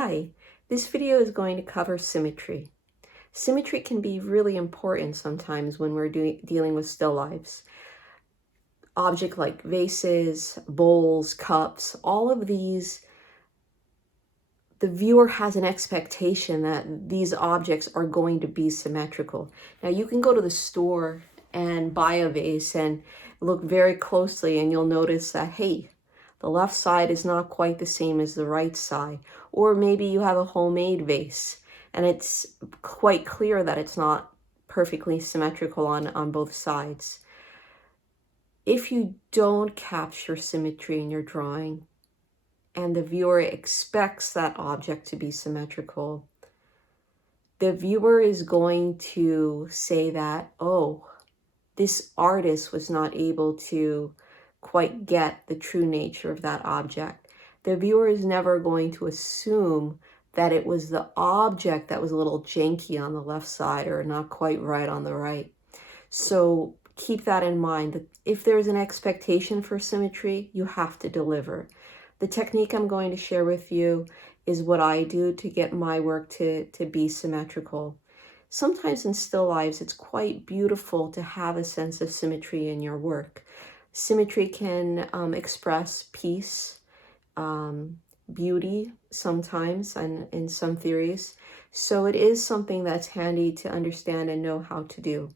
Hi, this video is going to cover symmetry. Symmetry can be really important sometimes when we're dealing with still lifes. Objects like vases, bowls, cups, all of these, the viewer has an expectation that these objects are going to be symmetrical. Now you can go to the store and buy a vase and look very closely and you'll notice that, hey, the left side is not quite the same as the right side. Or maybe you have a homemade vase and it's quite clear that it's not perfectly symmetrical on both sides. If you don't capture symmetry in your drawing and the viewer expects that object to be symmetrical, the viewer is going to say that, oh, this artist was not able to quite get the true nature of that object. The viewer is never going to assume that it was the object that was a little janky on the left side or not quite right on the right. So keep that in mind, that if there's an expectation for symmetry, you have to deliver. The technique I'm going to share with you is what I do to get my work to be symmetrical. Sometimes in still lives, it's quite beautiful to have a sense of symmetry in your work. Symmetry can express peace, beauty sometimes, and in some theories. So it is something that's handy to understand and know how to do.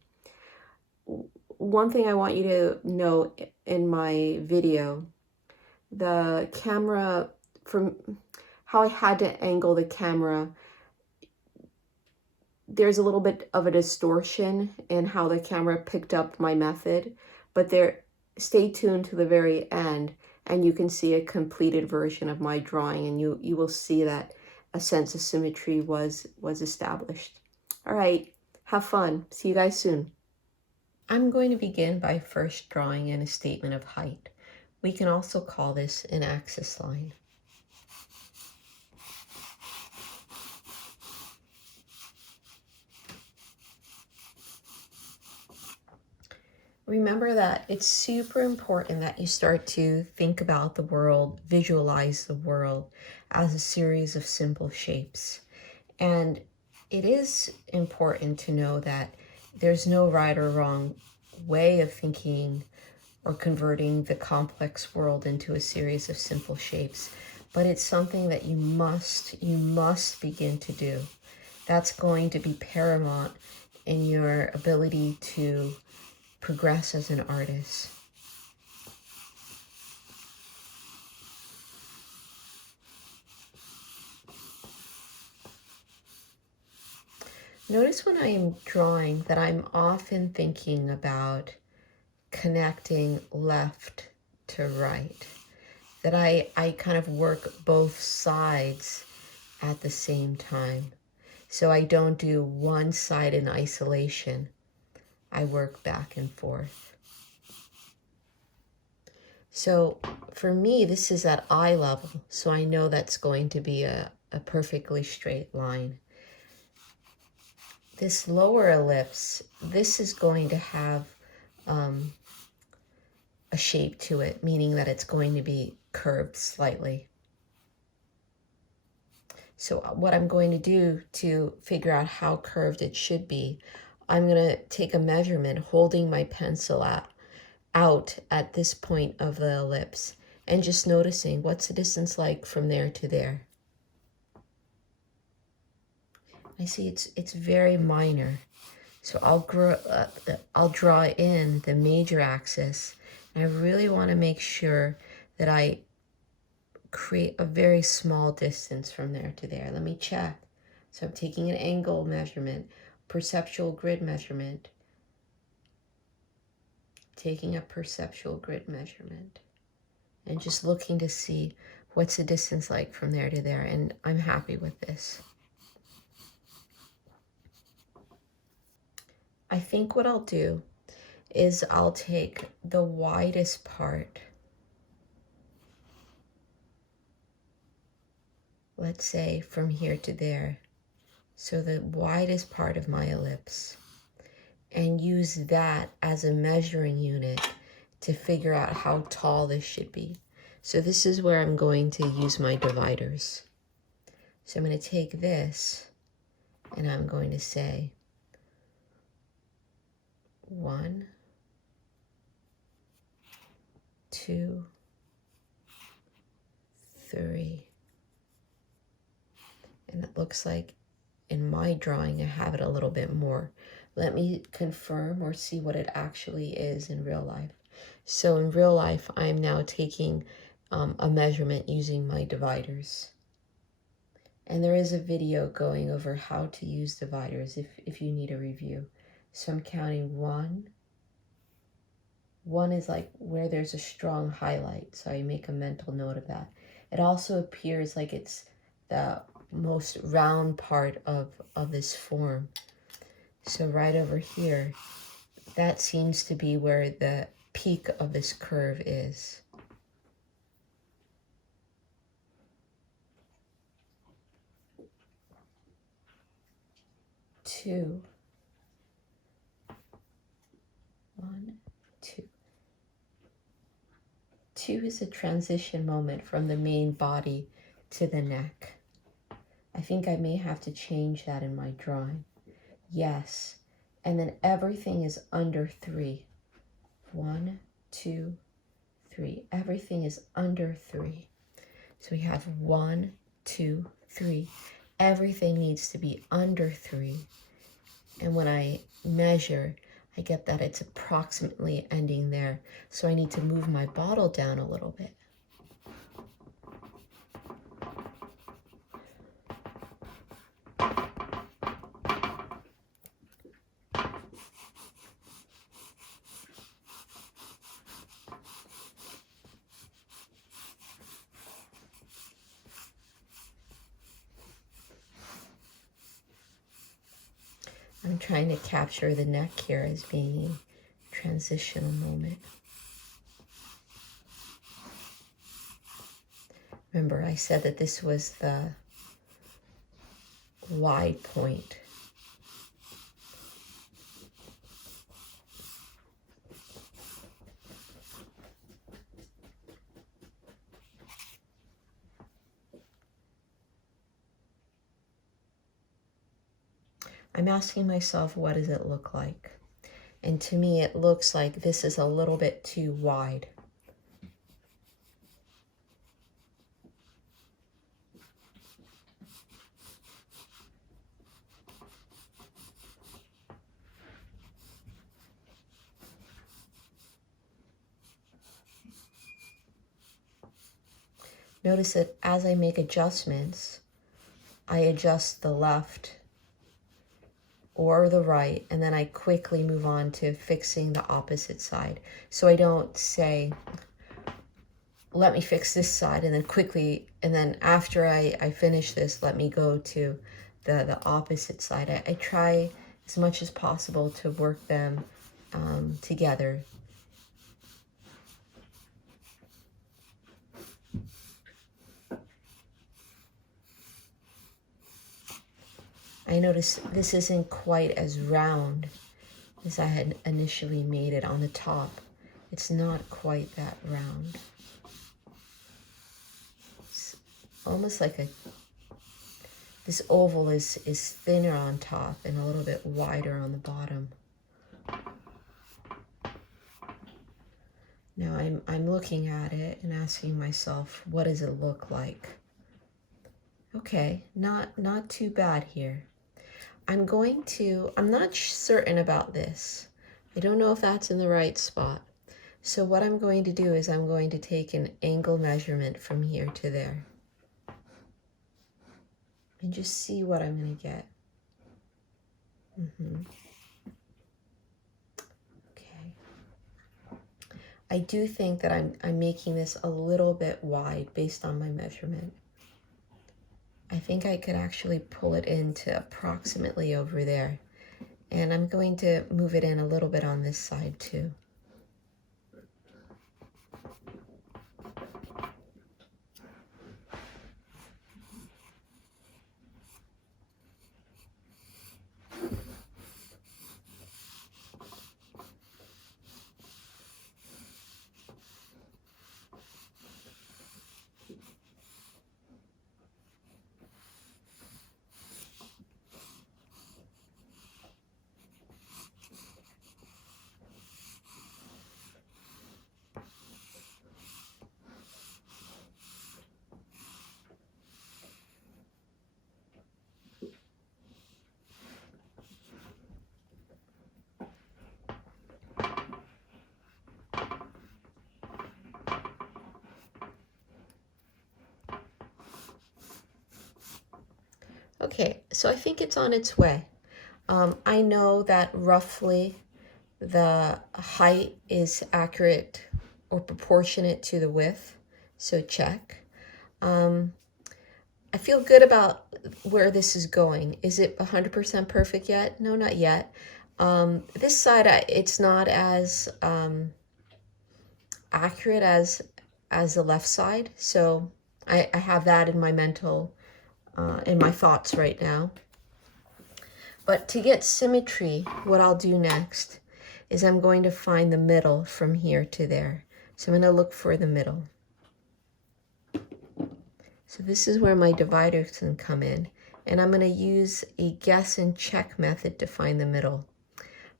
One thing I want you to know in my video, the camera, from how I had to angle the camera, there's a little bit of a distortion in how the camera picked up my method, but stay tuned to the very end and you can see a completed version of my drawing, and you will see that a sense of symmetry was established. All right, have fun. See you guys soon. I'm going to begin by first drawing in a statement of height. We can also call this an axis line. Remember that it's super important that you start to think about the world, visualize the world as a series of simple shapes. And it is important to know that there's no right or wrong way of thinking or converting the complex world into a series of simple shapes, but it's something that you must begin to do. That's going to be paramount in your ability to progress as an artist. Notice when I am drawing that I'm often thinking about connecting left to right, that I kind of work both sides at the same time. So I don't do one side in isolation. I work back and forth. So for me, this is at eye level, so I know that's going to be a perfectly straight line. This lower ellipse, this is going to have a shape to it, meaning that it's going to be curved slightly. So what I'm going to do to figure out how curved it should be, I'm going to take a measurement holding my pencil out at this point of the ellipse and just noticing what's the distance like from there to there. I see it's very minor. So I'll draw in the major axis. And I really want to make sure that I create a very small distance from there to there. Let me check. So I'm taking an angle measurement, perceptual grid measurement, taking a perceptual grid measurement, and just looking to see what's the distance like from there to there. And I'm happy with this. I think what I'll do is I'll take the widest part, let's say from here to there, so the widest part of my ellipse, and use that as a measuring unit to figure out how tall this should be. So this is where I'm going to use my dividers. So I'm going to take this and I'm going to say 1, 2, 3. And it looks like in my drawing I have it a little bit more. Let me confirm or see what it actually is in real life. So in real life, I'm now taking a measurement using my dividers. And there is a video going over how to use dividers if you need a review. So I'm counting 1. 1 is like where there's a strong highlight, so I make a mental note of that. It also appears like it's the most round part of this form. So right over here, that seems to be where the peak of this curve is. Two. 1, 2. 2 is a transition moment from the main body to the neck. I think I may have to change that in my drawing. Yes. And then everything is under 3. 1, 2, 3. Everything is under 3. So we have 1, 2, 3. Everything needs to be under 3. And when I measure, I get that it's approximately ending there. So I need to move my bottle down a little bit. I'm trying to capture the neck here as being a transitional moment. Remember, I said that this was the wide point. I'm asking myself, what does it look like? And to me, it looks like this is a little bit too wide. Notice that as I make adjustments, I adjust the left or the right, and then I quickly move on to fixing the opposite side. So I don't say, let me fix this side, and then quickly, and then after I finish this, let me go to the opposite side. I try as much as possible to work them together. I notice this isn't quite as round as I had initially made it on the top. It's not quite that round. It's almost like this oval is thinner on top and a little bit wider on the bottom. Now I'm looking at it and asking myself, what does it look like? Okay, not too bad here. I'm not certain about this. I don't know if that's in the right spot. So what I'm going to do is I'm going to take an angle measurement from here to there. And just see what I'm going to get. Okay. I do think that I'm making this a little bit wide based on my measurement. I think I could actually pull it into approximately over there. And I'm going to move it in a little bit on this side too. Okay, so I think it's on its way. I know that roughly the height is accurate or proportionate to the width, so check. I feel good about where this is going. Is it 100% perfect yet? No, not yet. This side, it's not as accurate as the left side, so I have that in my mental, in my thoughts right now. But to get symmetry, what I'll do next is I'm going to find the middle from here to there. So I'm going to look for the middle. So this is where my dividers can come in, and I'm going to use a guess and check method to find the middle.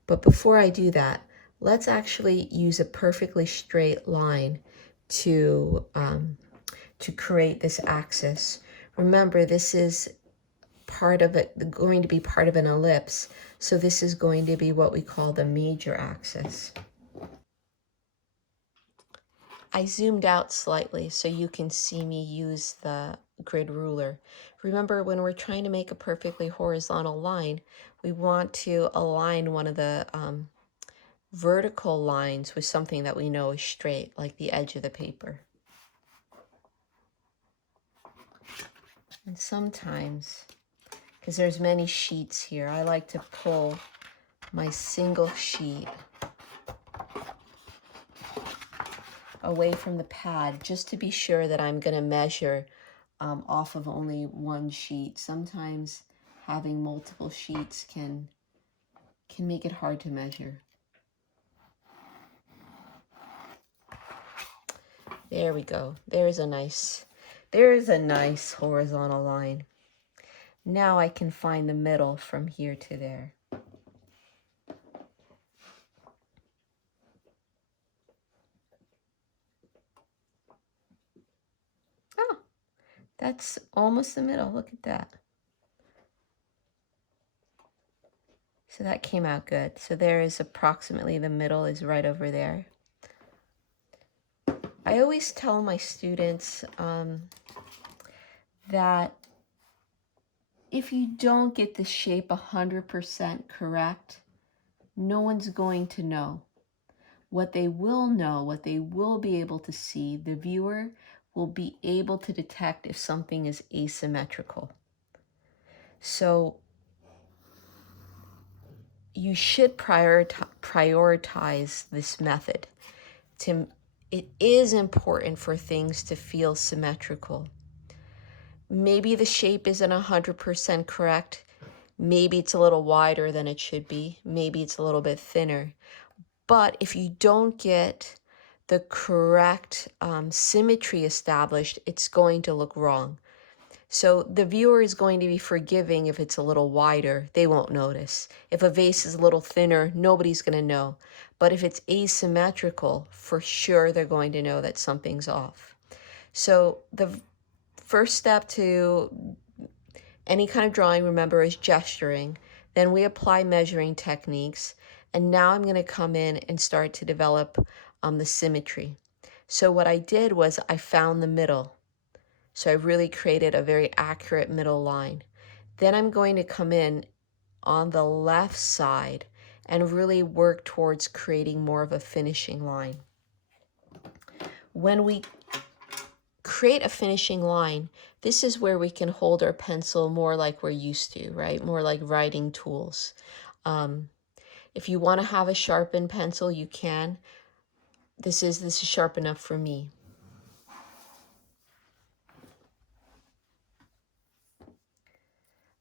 But before I do that, let's actually use a perfectly straight line to create this axis. Remember, this is part of it, going to be part of an ellipse, so this is going to be what we call the major axis. I zoomed out slightly so you can see me use the grid ruler. Remember, when we're trying to make a perfectly horizontal line, we want to align one of the vertical lines with something that we know is straight, like the edge of the paper. And sometimes, because there's many sheets here, I like to pull my single sheet away from the pad just to be sure that I'm going to measure off of only one sheet. Sometimes having multiple sheets can make it hard to measure. There we go. There's a nice horizontal line. Now I can find the middle from here to there. Oh, that's almost the middle. Look at that. So that came out good. So there is approximately the middle is right over there. I always tell my students that if you don't get the shape 100% correct, no one's going to know. What they will know, what they will be able to see, the viewer will be able to detect if something is asymmetrical. So you should prioritize this method. It is important for things to feel symmetrical. Maybe the shape isn't 100% correct. Maybe it's a little wider than it should be. Maybe it's a little bit thinner. But if you don't get the correct symmetry established, it's going to look wrong. So the viewer is going to be forgiving if it's a little wider. They won't notice. If a vase is a little thinner, nobody's going to know. But if it's asymmetrical, for sure they're going to know that something's off. So the first step to any kind of drawing, remember, is gesturing. Then we apply measuring techniques. And now I'm going to come in and start to develop the symmetry. So what I did was I found the middle. So I really created a very accurate middle line. Then I'm going to come in on the left side and really work towards creating more of a finishing line. When we create a finishing line, this is where we can hold our pencil more like we're used to, right? More like writing tools. If you want to have a sharpened pencil, you can. This is sharp enough for me.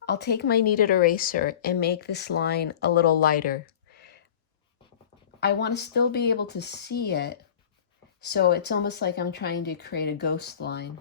I'll take my kneaded eraser and make this line a little lighter. I want to still be able to see it, so it's almost like I'm trying to create a ghost line.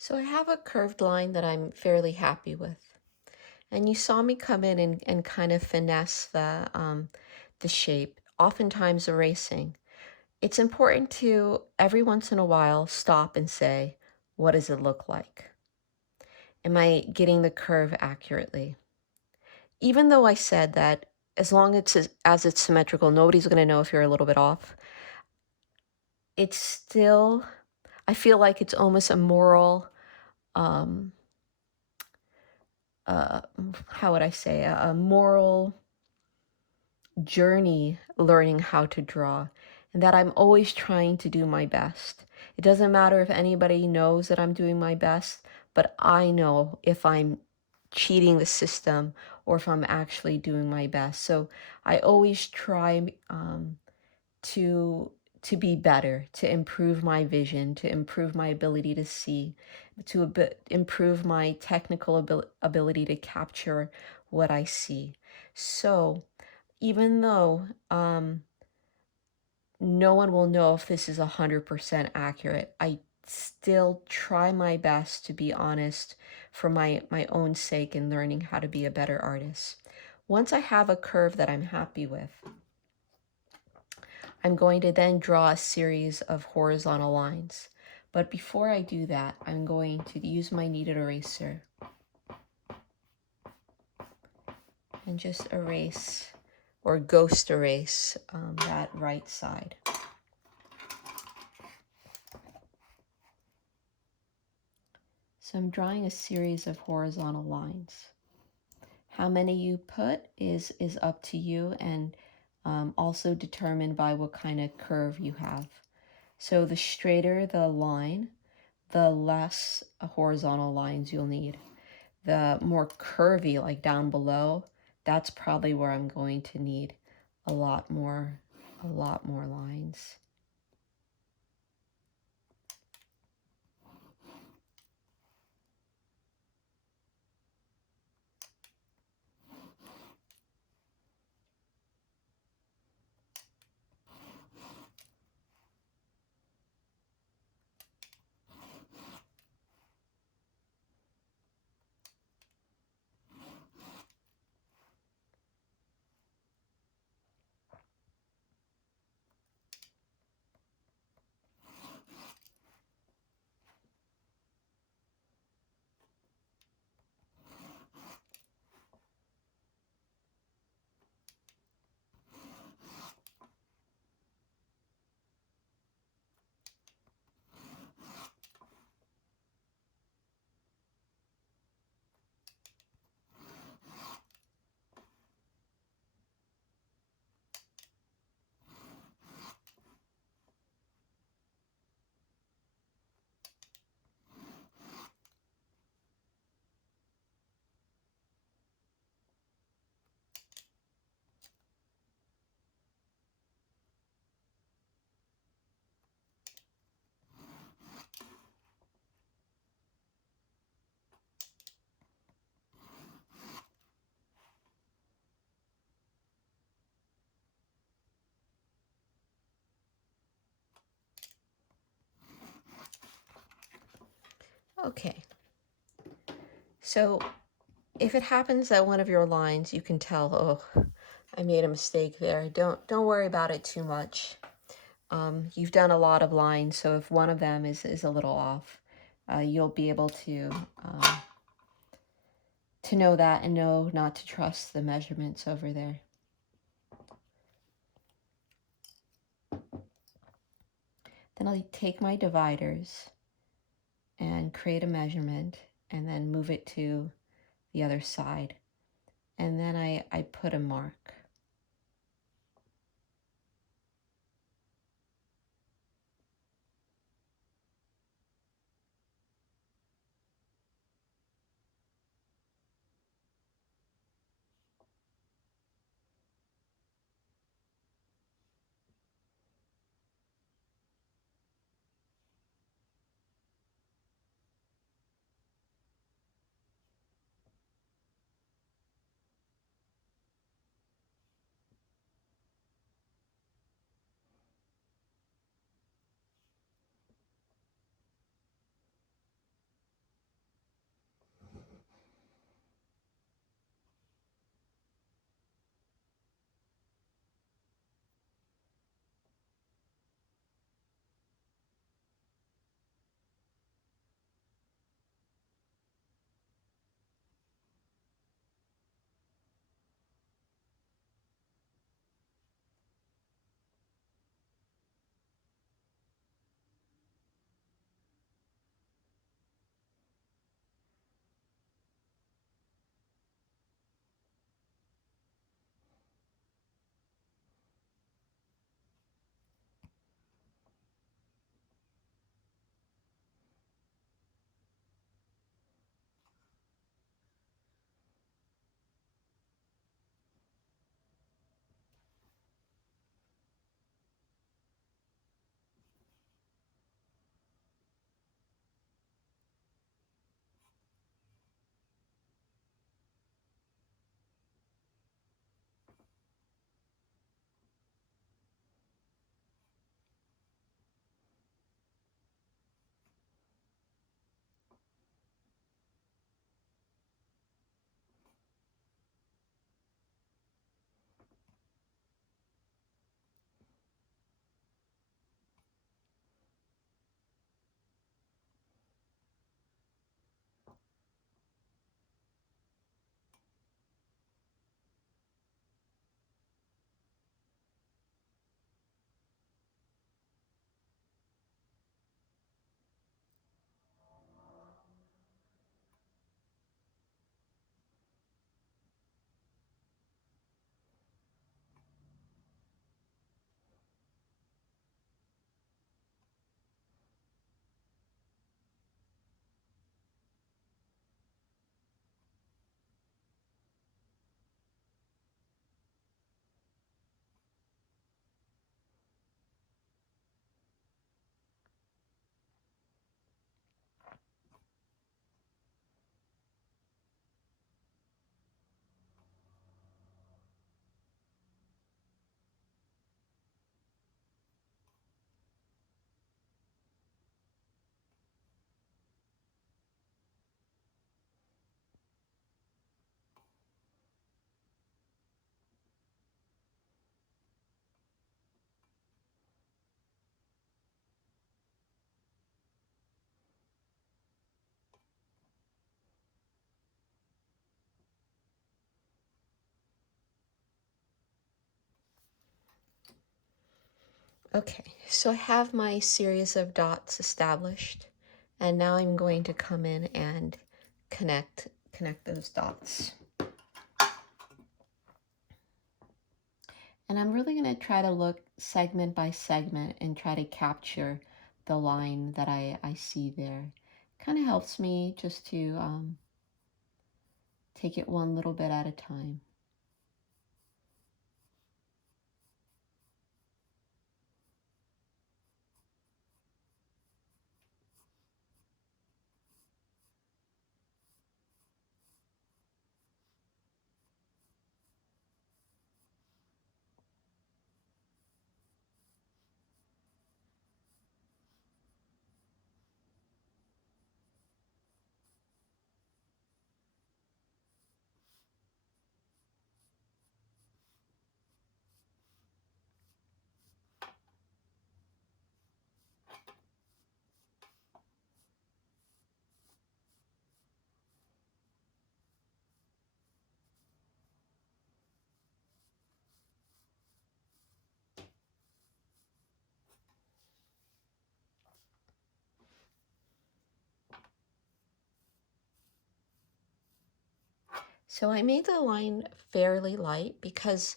So I have a curved line that I'm fairly happy with. And you saw me come in and kind of finesse the shape, oftentimes erasing. It's important to, every once in a while, stop and say, what does it look like? Am I getting the curve accurately? Even though I said that as long as it's symmetrical, nobody's going to know if you're a little bit off, it's still, I feel like it's almost a moral, um, uh, how would I say, a moral journey learning how to draw, and that I'm always trying to do my best. It doesn't matter if anybody knows that I'm doing my best, but I know if I'm cheating the system or if I'm actually doing my best. So I always try to be better, to improve my vision, to improve my ability to see, to improve my technical ability to capture what I see. So even though no one will know if this is 100% accurate, I still try my best to be honest for my own sake in learning how to be a better artist. Once I have a curve that I'm happy with, I'm going to then draw a series of horizontal lines. But before I do that, I'm going to use my kneaded eraser and just erase or ghost erase that right side. So I'm drawing a series of horizontal lines. How many you put is up to you, and also determined by what kind of curve you have. So the straighter the line, the less horizontal lines you'll need. The more curvy, like down below, that's probably where I'm going to need a lot more lines. Okay, so if it happens that one of your lines you can tell, oh, I made a mistake there, don't worry about it too much. You've done a lot of lines, so if one of them is a little off, you'll be able to know that and know not to trust the measurements over there. Then I'll take my dividers and create a measurement and then move it to the other side. And then I put a mark. Okay, so I have my series of dots established, and now I'm going to come in and connect those dots. And I'm really going to try to look segment by segment and try to capture the line that I see there. Kind of helps me just to take it one little bit at a time. So I made the line fairly light because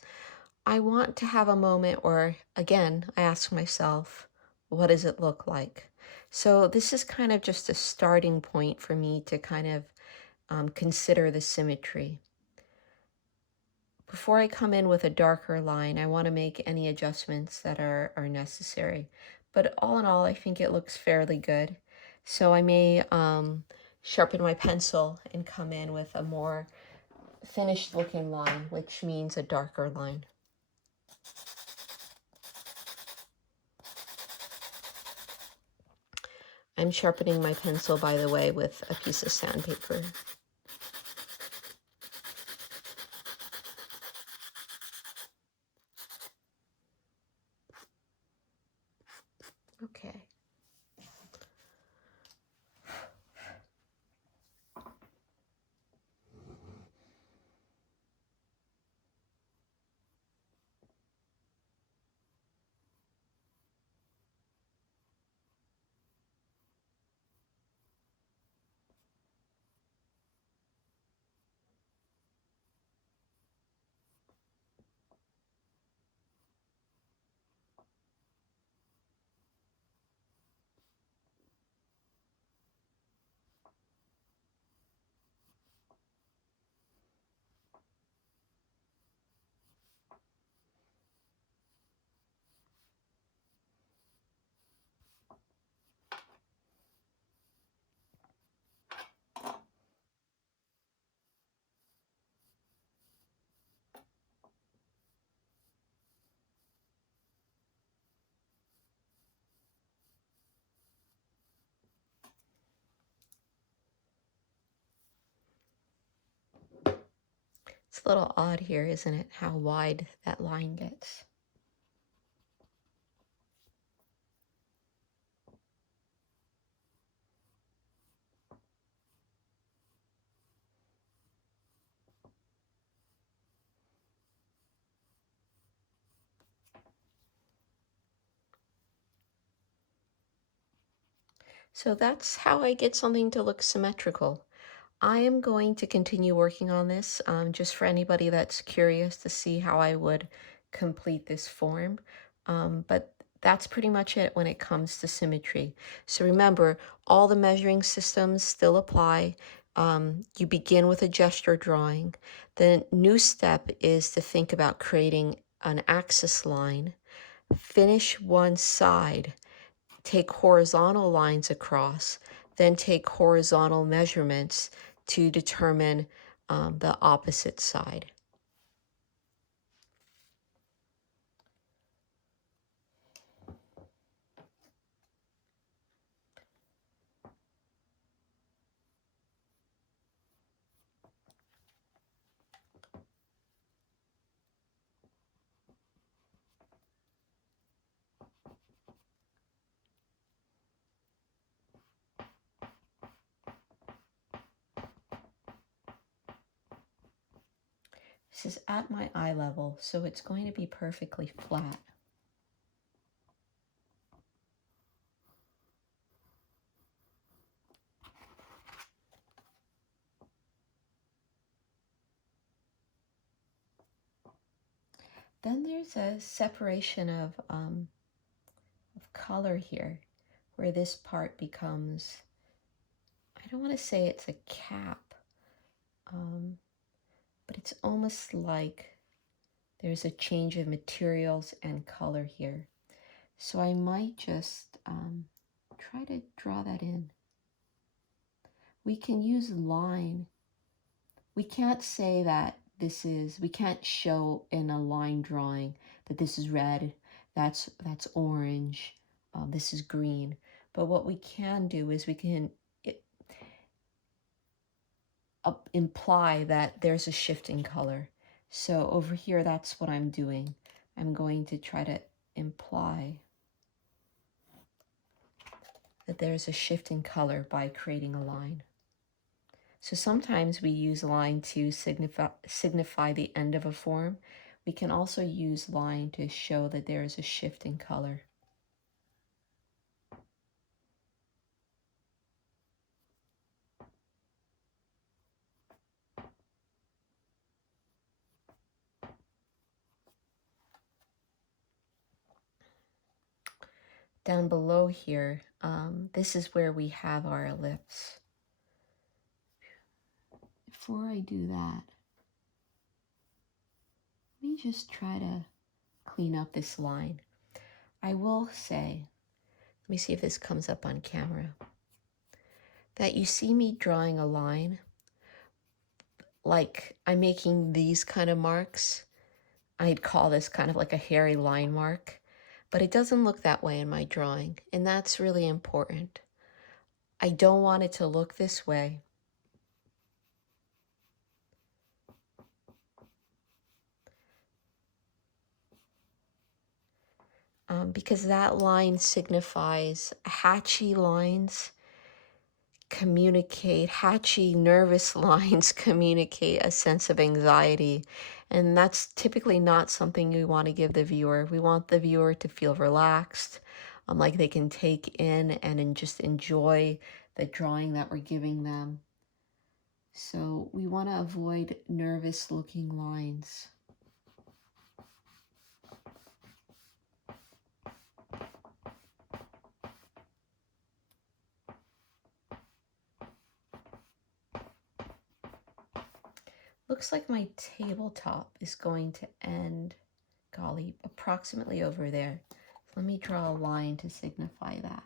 I want to have a moment where, again, I ask myself, what does it look like? So this is kind of just a starting point for me to kind of consider the symmetry. Before I come in with a darker line, I want to make any adjustments that are necessary. But all in all, I think it looks fairly good. So I may sharpen my pencil and come in with a more finished looking line, which means a darker line. I'm sharpening my pencil, by the way, with a piece of sandpaper. Okay. It's a little odd here, isn't it? How wide that line gets. So that's how I get something to look symmetrical. I am going to continue working on this just for anybody that's curious to see how I would complete this form. But that's pretty much it when it comes to symmetry. So remember, all the measuring systems still apply. You begin with a gesture drawing. The new step is to think about creating an axis line. Finish one side, take horizontal lines across, then take horizontal measurements to determine the opposite side. This is at my eye level, so it's going to be perfectly flat. Then there's a separation of color here, where this part becomes, I don't want to say it's a cap, but it's almost like there's a change of materials and color here. So I might just try to draw that in. We can use line. We can't say that this is, we can't show in a line drawing that this is red, that's orange, this is green. But what we can do is we can imply that there's a shift in color. So over here, that's what I'm doing. I'm going to try to imply that there's a shift in color by creating a line. So sometimes we use line to signify the end of a form. We can also use line to show that there is a shift in color. Down below here, this is where we have our ellipse. Before I do that, let me just try to clean up this line. I will say, let me see if this comes up on camera, that you see me drawing a line, like I'm making these kind of marks. I'd call this kind of like a hairy line mark, but it doesn't look that way in my drawing, and that's really important. I don't want it to look this way. Because that line signifies hatchy lines communicate, hatchy nervous lines communicate a sense of anxiety. And that's typically not something we want to give the viewer. We want the viewer to feel relaxed, like they can take in and just enjoy the drawing that we're giving them. So we want to avoid nervous looking lines. Looks like my tabletop is going to end, golly, approximately over there. Let me draw a line to signify that.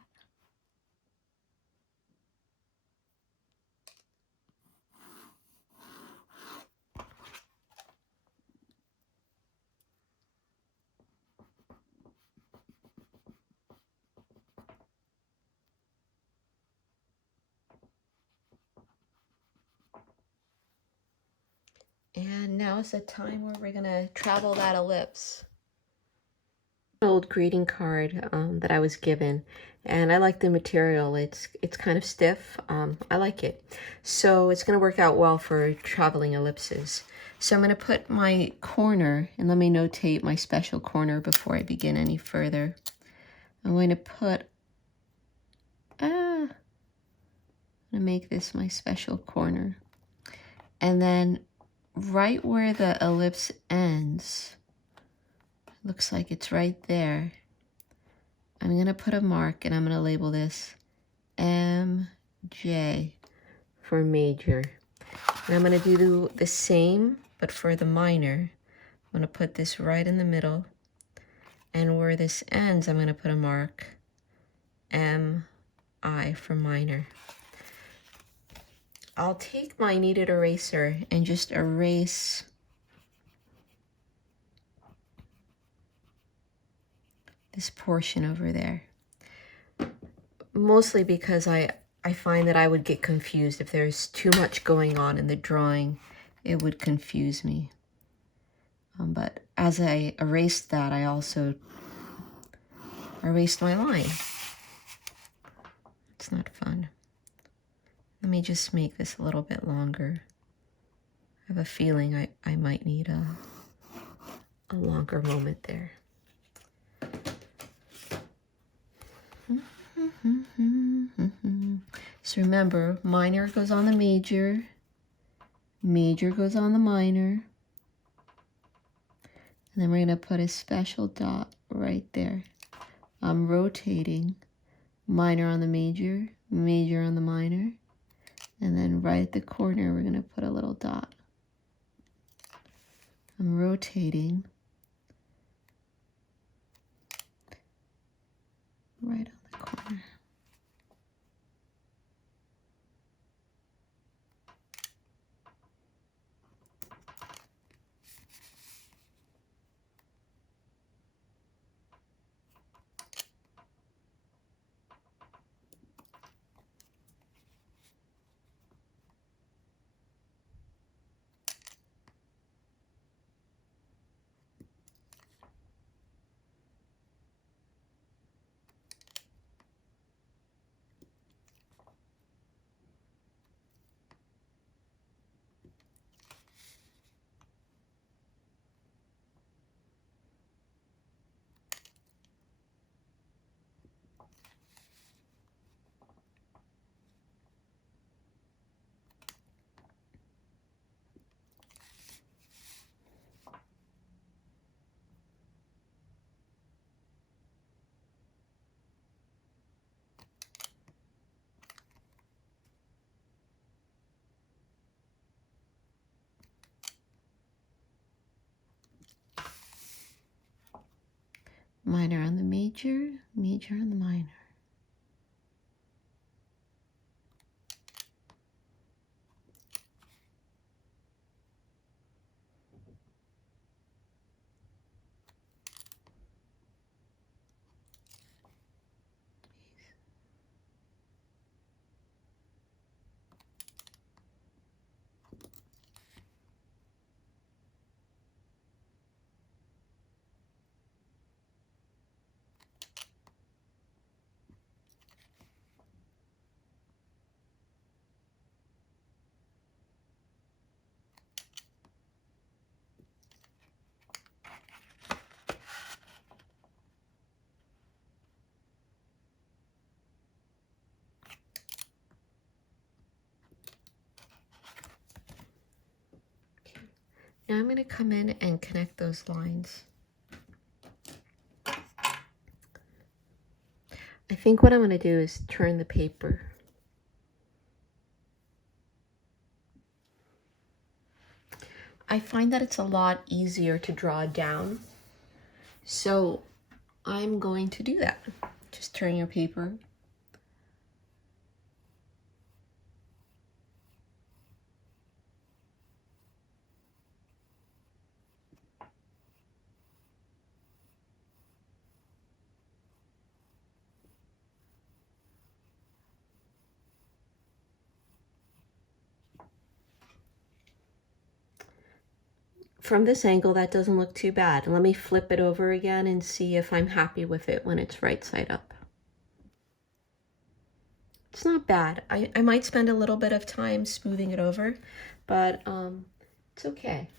And now is the time where we're gonna travel that ellipse. An old greeting card that I was given, and I like the material. It's kind of stiff. I like it. So it's gonna work out well for traveling ellipses. So I'm gonna put my corner, and let me notate my special corner before I begin any further. I'm going to put, I'm gonna make this my special corner. And then right where the ellipse ends, looks like it's right there, I'm gonna put a mark and I'm gonna label this MJ for major. And I'm gonna do the same, but for the minor. I'm gonna put this right in the middle, and where this ends, I'm gonna put a mark, MI for minor. I'll take my kneaded eraser and just erase this portion over there. Mostly because I find that I would get confused if there's too much going on in the drawing. It would confuse me. But as I erased that, I also erased my line. It's not fun. Let me just make this a little bit longer. I have a feeling I might need a longer moment there. So remember, minor goes on the major, major goes on the minor, And then we're going to put a special dot right there. I'm rotating minor on the major, major on the minor. And then right at the corner, we're going to put a little dot. I'm rotating right on the corner. Minor on the major, major on the minor. Now I'm going to come in and connect those lines. I think what I'm going to do is turn the paper. I find that it's a lot easier to draw down, so I'm going to do that. Just turn your paper. From this angle, that doesn't look too bad. Let me flip it over again and see if I'm happy with it when it's right side up. It's not bad. I might spend a little bit of time smoothing it over, but it's okay.